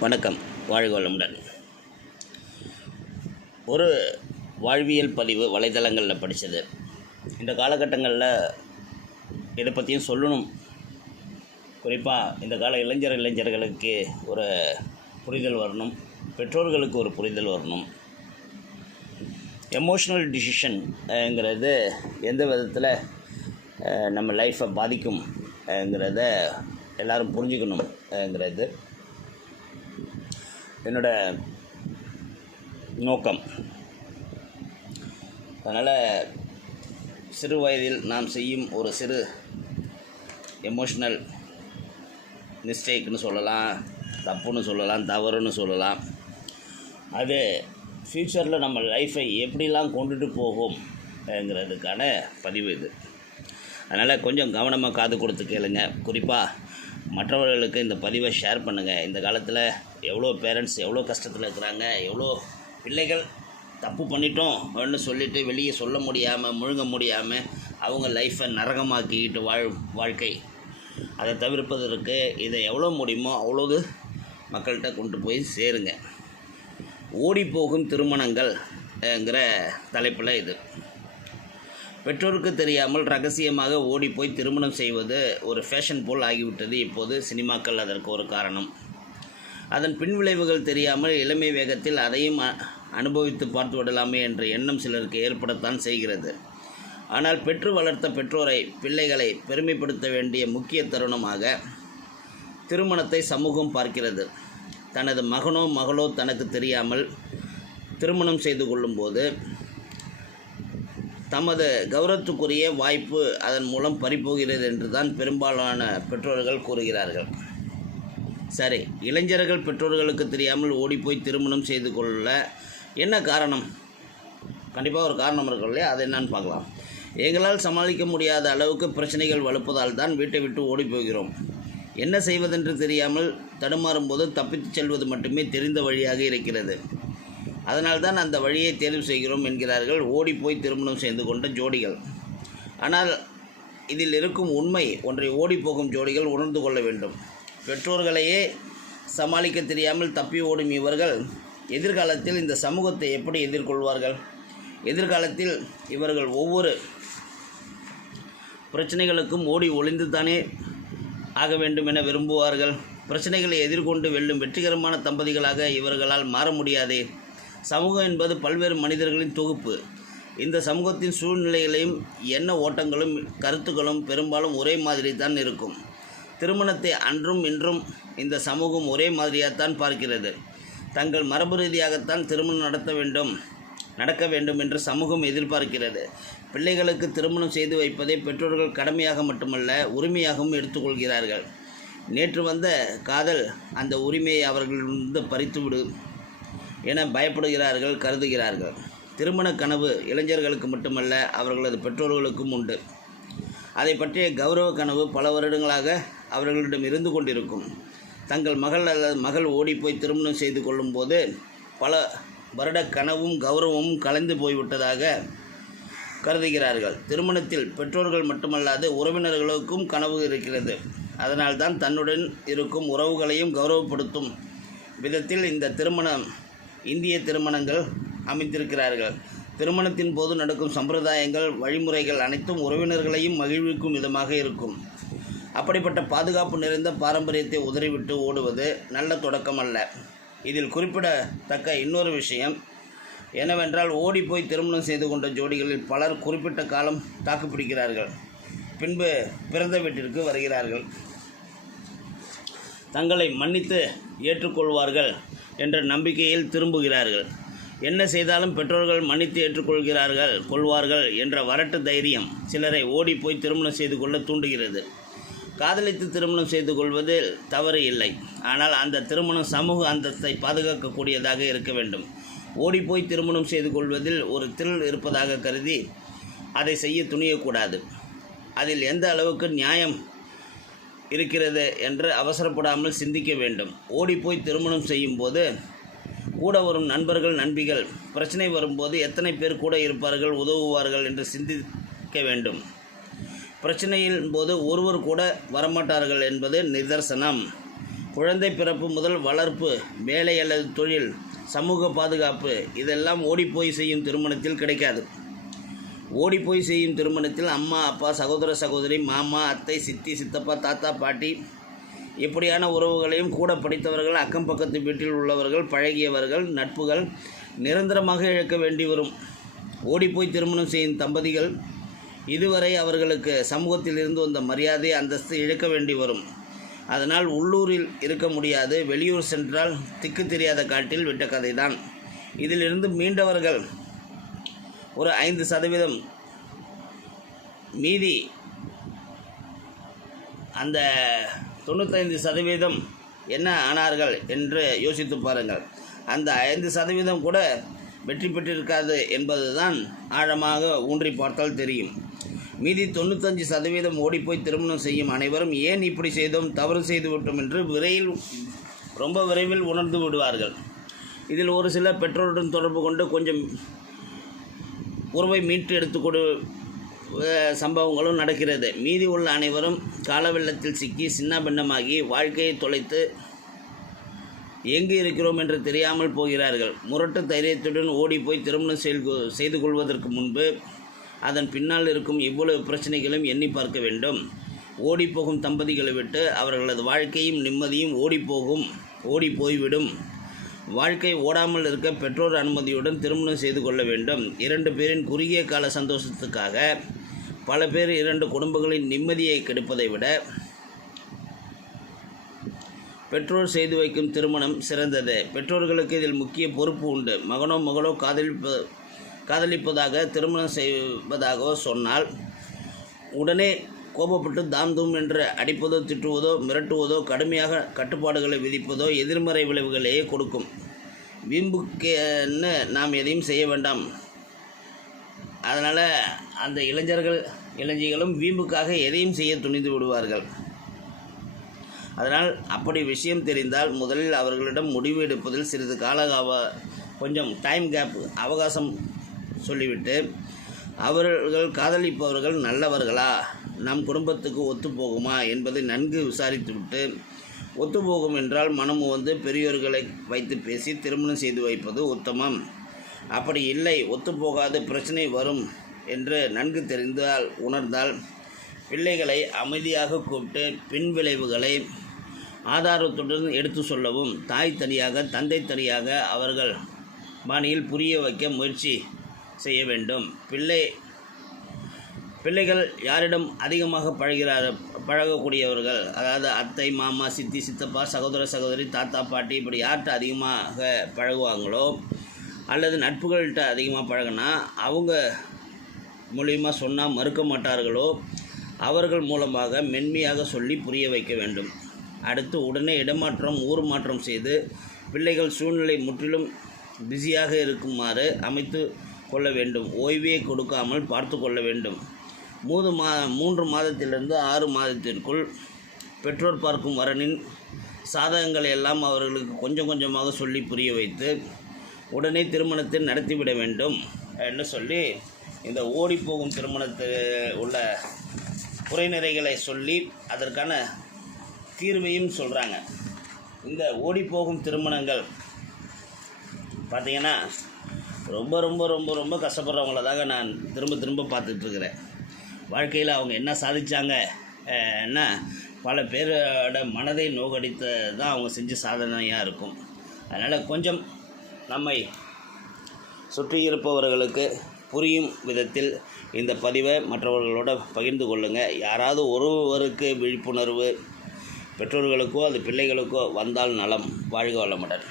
வணக்கம். வாழ்க வளமுடன். ஒரு வாழ்வியல் பதிவு வலைதளங்களில் படித்தது இந்த காலகட்டங்களில் இதை பற்றியும் சொல்லணும். குறிப்பாக இந்த கால இளைஞர் இளைஞர்களுக்கு ஒரு புரிதல் வரணும். பெற்றோர்களுக்கு ஒரு புரிதல் வரணும். எமோஷ்னல் டிசிஷன்ங்கிறது எந்த விதத்தில் நம்ம லைஃப்பை பாதிக்கும்ங்கிறத எல்லாரும் புரிஞ்சுக்கணும்ங்கிறது என்னோட நோக்கம். அதனால் சிறு வயதில் நாம் செய்யும் ஒரு சிறு எமோஷ்னல் மிஸ்டேக்னு சொல்லலாம் தப்புன்னு சொல்லலாம் தவறுன்னு சொல்லலாம். அது ஃப்யூச்சரில் நம்ம லைஃப்பை எப்படிலாம் கொண்டுட்டு போகும்ங்கிறதுக்கான பதிவு இது. அதனால் கொஞ்சம் கவனமாக காது கொடுத்து கேளுங்க. குறிப்பாக மற்றவர்களுக்கு இந்த பதிவை ஷேர் பண்ணுங்கள் இந்த காலத்தில் எவ்வளோ பேரண்ட்ஸ் எவ்வளோ கஷ்டத்தில் இருக்கிறாங்க எவ்வளோ பிள்ளைகள் தப்பு பண்ணிட்டோம் அப்படின்னு சொல்லிட்டு வெளியே சொல்ல முடியாமல் முழுங்க முடியாமல் அவங்க லைஃப்பை நரகமாக்கிக்கிட்டு வாழ் வாழ்க்கை. அதை தவிர்ப்பதற்கு இதை எவ்வளோ முடியுமோ அவ்வளோது மக்கள்கிட்ட கொண்டு போய் சேருங்க. ஓடிப்போகும் திருமணங்கள்ங்கிற தலைப்பில் இது. பெற்றோருக்கு தெரியாமல் ரகசியமாக ஓடிப்போய் திருமணம் செய்வது ஒரு ஃபேஷன் போல் ஆகிவிட்டது. இப்போது சினிமாக்கள் அதற்கு ஒரு காரணம். அதன் பின்விளைவுகள் தெரியாமல் இளமை வேகத்தில் அதையும் அ- அனுபவித்து பார்த்து விடலாமே என்ற எண்ணம் சிலருக்கு ஏற்படத்தான் செய்கிறது. ஆனால் பெற்று வளர்த்த பெற்றோரை பிள்ளைகளை பெருமைப்படுத்த வேண்டிய முக்கிய தருணமாக திருமணத்தை சமூகம் பார்க்கிறது. தனது மகனோ மகளோ தனக்கு தெரியாமல் திருமணம் செய்து கொள்ளும்போது தமது கௌரவத்துக்குரிய வாய்ப்பு அதன் மூலம் பறிபோகிறது என்று தான் பெரும்பாலான பெற்றோர்கள் கூறுகிறார்கள். சரி இளைஞர்கள் பெற்றோர்களுக்கு தெரியாமல் ஓடிப்போய் திருமணம் செய்து கொள்ள என்ன காரணம்? கண்டிப்பாக ஒரு காரணம் இருக்கும் இல்லையா? அது என்னன்னு பார்க்கலாம். எங்களால் சமாளிக்க முடியாத அளவுக்கு பிரச்சனைகள் வலுப்பதால் தான் வீட்டை விட்டு ஓடிப்போகிறோம். என்ன செய்வதென்று தெரியாமல் தடுமாறும் போது தப்பித்துச் செல்வது மட்டுமே தெரிந்த வழியாக இருக்கிறது. அதனால்தான் அந்த வழியை தேர்வு செய்கிறோம் என்கிறார்கள். ஓடிப்போய் திருமணம் செய்து கொண்ட ஜோடிகள். ஆனால் இதில் இருக்கும் உண்மை ஒன்றை ஓடிப்போகும் ஜோடிகள் உணர்ந்து கொள்ள வேண்டும். பெற்றோர்களையே சமாளிக்க தெரியாமல் தப்பி ஓடும் இவர்கள் எதிர்காலத்தில் இந்த சமூகத்தை எப்படி எதிர்கொள்வார்கள்? எதிர்காலத்தில் இவர்கள் ஒவ்வொரு பிரச்சனைகளுக்கும் ஓடி ஒளிந்து தானே ஆக வேண்டும் என விரும்புவார்கள்? பிரச்சனைகளை எதிர்கொண்டு வெல்லும் வெற்றிகரமான தம்பதிகளாக இவர்களால் மாற முடியாதே. சமூகம் என்பது பல்வேறு மனிதர்களின் தொகுப்பு. இந்த சமூகத்தின் சூழ்நிலைகளையும் எண்ண ஓட்டங்களும் கருத்துக்களும் பெரும்பாலும் ஒரே மாதிரி தான் இருக்கும். திருமணத்தை அன்றும் இன்றும் இந்த சமூகம் ஒரே மாதிரியாகத்தான் பார்க்கிறது. தங்கள் மரபு ரீதியாகத்தான் திருமணம் நடத்த வேண்டும் நடக்க வேண்டும் என்று சமூகம் எதிர்பார்க்கிறது. பிள்ளைகளுக்கு திருமணம் செய்து வைப்பதை பெற்றோர்கள் கடமையாக மட்டுமல்ல உரிமையாகவும் எடுத்துக்கொள்கிறார்கள். நேற்று வந்த காதல் அந்த உரிமையை அவர்களிடம் பறித்துவிடு என பயப்படுகிறார்கள் கருதுகிறார்கள். திருமண கனவு இளைஞர்களுக்கு மட்டுமல்ல அவர்களது பெற்றோர்களுக்கும் உண்டு. அதை பற்றிய கௌரவ கனவு பல வருடங்களாக அவர்களிடம் இருந்து கொண்டிருக்கும். தங்கள் மகள் அல்லது மகள் ஓடிப்போய் திருமணம் செய்து கொள்ளும்போது பல வருட கனவும் கௌரவமும் கலைந்து போய்விட்டதாக கருதுகிறார்கள். திருமணத்தில் பெற்றோர்கள் மட்டுமல்லாது உறவினர்களுக்கும் கனவு இருக்கிறது. அதனால்தான் தன்னுடன் இருக்கும் உறவுகளையும் கௌரவப்படுத்தும் விதத்தில் இந்த திருமணம் இந்திய திருமணங்கள் அமைத்திருக்கிறார்கள் திருமணத்தின் போது நடக்கும் சம்பிரதாயங்கள் வழிமுறைகள் அனைத்தும் உறவினர்களையும் மகிழ்விக்கும் விதமாக இருக்கும். அப்படிப்பட்ட பாதுகாப்பு நிறைந்த பாரம்பரியத்தை உதறிவிட்டு ஓடுவது நல்ல தொடக்கம் அல்ல இதில் குறிப்பிடத்தக்க இன்னொரு விஷயம் என்னவென்றால் ஓடிப்போய் திருமணம் செய்து கொண்ட ஜோடிகளில் பலர் குறிப்பிட்ட காலம் தாக்குப்பிடிக்கிறார்கள். பின்பு பிறந்த வீட்டிற்கு வருகிறார்கள். தங்களை மன்னித்து ஏற்றுக்கொள்வார்கள் என்ற நம்பிக்கையில் திரும்புகிறார்கள். என்ன செய்தாலும் பெற்றோர்கள் மன்னித்து ஏற்றுக்கொள்கிறார்கள் கொள்வார்கள் என்ற வரட்டு தைரியம் சிலரை ஓடிப்போய் திருமணம் செய்து கொள்ள தூண்டுகிறது. காதலித்து திருமணம் செய்து கொள்வதில் தவறு இல்லை. ஆனால் அந்த திருமணம் சமூக அந்தஸ்தை பாதுகாக்கக்கூடியதாக இருக்க வேண்டும். ஓடிப்போய் திருமணம் செய்து கொள்வதில் ஒரு திரள் இருப்பதாக கருதி அதை செய்ய துணியக்கூடாது. அதில் எந்த அளவுக்கு நியாயம் இருக்கிறது என்று அவசரப்படாமல் சிந்திக்க வேண்டும். ஓடிப்போய் திருமணம் செய்யும்போது கூட வரும் நண்பர்கள் நண்பிகள் பிரச்சனை வரும்போது எத்தனை பேர் கூட இருப்பார்கள் உதவுவார்கள் என்று சிந்திக்க வேண்டும். பிரச்சனையின் போது ஒருவர் கூட வரமாட்டார்கள் என்பது நிதர்சனம். குழந்தை பிறப்பு முதல் வளர்ப்பு வேலை அல்லது தொழில் சமூக பாதுகாப்பு இதெல்லாம் ஓடிப்போய் செய்யும் திருமணத்தில் கிடைக்காது. ஓடிப்போய் செய்யும் திருமணத்தில் அம்மா அப்பா சகோதர சகோதரி மாமா அத்தை சித்தி சித்தப்பா தாத்தா பாட்டி இப்படியான உறவுகளையும் கூட படித்தவர்கள் அக்கம் பக்கத்து வீட்டில் உள்ளவர்கள் பழகியவர்கள் நட்புகள் நிரந்தரமாக இழக்க வேண்டி வரும். ஓடிப்போய் திருமணம் செய்யும் தம்பதிகள் இதுவரை அவர்களுக்கு சமூகத்தில் இருந்து வந்த மரியாதை அந்தஸ்து இழக்க வேண்டி வரும். அதனால் உள்ளூரில் இருக்க முடியாது. வெளியூர் சென்றால் திக்கு தெரியாத காட்டில் விட்ட கதைதான். இதிலிருந்து மீண்டவர்கள் ஒரு ஐந்து சதவீதம் மீதி அந்த தொண்ணூத்தைந்து சதவீதம் என்ன ஆனார்கள் என்று யோசித்து பாருங்கள். அந்த ஐந்து சதவீதம் கூட வெற்றி பெற்றிருக்காது என்பதுதான் ஆழமாக ஊன்றி பார்த்தால் தெரியும். மீதி தொண்ணூத்தஞ்சு சதவீதம் ஓடிப்போய் திருமணம் செய்யும் அனைவரும் ஏன் இப்படி செய்தோம் தவறு செய்து விட்டோம் என்று விரைவில் ரொம்ப விரைவில் உணர்ந்து விடுவார்கள். இதில் ஒரு சில பெற்றோருடன் தொடர்பு கொண்டு கொஞ்சம் உறவை மீட்டு எடுத்து கொடு சம்பவங்களும் நடக்கிறது. மீதி உள்ள அனைவரும் கால வெள்ளத்தில் சிக்கி சின்ன பின்னமாகி வாழ்க்கையை தொலைத்து எங்கு இருக்கிறோம் என்று தெரியாமல் போகிறார்கள். முரட்டு தைரியத்துடன் ஓடி போய் திருமணம் செய்து செய்து கொள்வதற்கு முன்பு அதன் பின்னால் இருக்கும் இவ்வளவு பிரச்சனைகளும் எண்ணி பார்க்க வேண்டும். ஓடிப்போகும் தம்பதிகளை விட்டு அவர்களது வாழ்க்கையும் நிம்மதியும் ஓடிப்போகும் ஓடி போய்விடும். வாழ்க்கை ஓடாமல் இருக்க பெற்றோர் அனுமதியுடன் திருமணம் செய்து கொள்ள வேண்டும். இரண்டு பேரின் குறுகிய கால சந்தோஷத்துக்காக பல பேர் இரண்டு குடும்பங்களின் நிம்மதியை கெடுப்பதை விட பெற்றோர் செய்து வைக்கும் திருமணம் சிறந்தது. பெற்றோர்களுக்கு இதில் முக்கிய பொறுப்பு உண்டு. மகனோ மகளோ காதலிப்ப காதலிப்பதாக திருமணம் செய்வதாகவோ சொன்னால் உடனே கோபப்பட்டு தாம் தூம் என்று அடிப்பதோ திட்டுவதோ மிரட்டுவதோ கடுமையாக கட்டுப்பாடுகளை விதிப்பதோ எதிர்மறை விளைவுகளையே கொடுக்கும். வீம்புக்குன்னு நாம் எதையும் செய்ய வேண்டாம். அதனால் அந்த இளைஞர்கள் இளைஞர்களும் வீம்புக்காக எதையும் செய்ய துணிந்து விடுவார்கள். அதனால் அப்படி விஷயம் தெரிந்தால் முதலில் அவர்களிடம் முடிவு எடுப்பதில் சிறிது கால கொஞ்சம் டைம் கேப் அவகாசம் சொல்லிவிட்டு அவர்கள் காதலிப்பவர்கள் நல்லவர்களா? நம் குடும்பத்துக்கு ஒத்துப்போகுமா என்பதை நன்கு விசாரித்துவிட்டு ஒத்துப்போகும் என்றால் மனம் வந்து பெரியோர்களை வைத்து பேசி திருமணம் செய்து வைப்பது உத்தமம். அப்படி இல்லை ஒத்துப்போகாது பிரச்சனை வரும் என்று நன்கு தெரிந்தால் உணர்ந்தால் பிள்ளைகளை அமைதியாக கூப்பிட்டு பின் விளைவுகளை ஆதாரத்துடன் எடுத்து சொல்லவும் தாய் தனியாக தந்தை தனியாக அவர்கள் பாணியில் புரிய வைக்க முயற்சி செய்ய வேண்டும். பிள்ளை பிள்ளைகள் யாரிடம் அதிகமாக பழகிறார் பழகக்கூடியவர்கள் அதாவது அத்தை மாமா சித்தி சித்தப்பா சகோதர சகோதரி தாத்தா பாட்டி இப்படி யார்கிட்ட அதிகமாக பழகுவாங்களோ அல்லது நட்புகள்கிட்ட அதிகமாக பழகினா அவங்க மூலியமாக சொன்னால் மறுக்க மாட்டார்களோ அவர்கள் மூலமாக மென்மையாக சொல்லி புரிய வைக்க வேண்டும். அடுத்து உடனே இடமாற்றம் ஊர் மாற்றம் செய்து பிள்ளைகள் சூழ்நிலை முற்றிலும் பிஸியாக இருக்குமாறு அமைத்து கொள்ள வேண்டும். ஓய்வே கொடுக்காமல் பார்த்து கொள்ள வேண்டும். மூன்று மா மூன்று மாதத்திலிருந்து ஆறு மாதத்திற்குள் பெற்றோர் பார்க்கும் வரனின் சாதகங்களை எல்லாம் அவர்களுக்கு கொஞ்சம் கொஞ்சமாக சொல்லி புரிய வைத்து உடனே திருமணத்தை நடத்திவிட வேண்டும் என்று சொல்லி இந்த ஓடிப்போகும் திருமணத்தில் உள்ள குறைநிறைகளை சொல்லி அதற்கான தீர்வையும் சொல்கிறாங்க இந்த ஓடிப்போகும் திருமணங்கள் பார்த்தீங்கன்னா ரொம்ப ரொம்ப ரொம்ப ரொம்ப கஷ்டப்படுறவங்கள தாங்க நான் திரும்ப திரும்ப பார்த்துட்ருக்கிறேன் வாழ்க்கையில் அவங்க என்ன சாதித்தாங்க என்ன? பல பேரோட மனதை நோகடித்து தான் அவங்க செஞ்ச சாதனையாக இருக்கும். அதனால் கொஞ்சம் நம்மை சுற்றி இருப்பவர்களுக்கு புரியும் விதத்தில் இந்த பதிவை மற்றவர்களோட பகிர்ந்து கொள்ளுங்கள் யாராவது ஒருவருக்கு விழிப்புணர்வு பெற்றோர்களுக்கோ அது பிள்ளைகளுக்கோ வந்தால் நலம். வாழ்க வளமுடன்.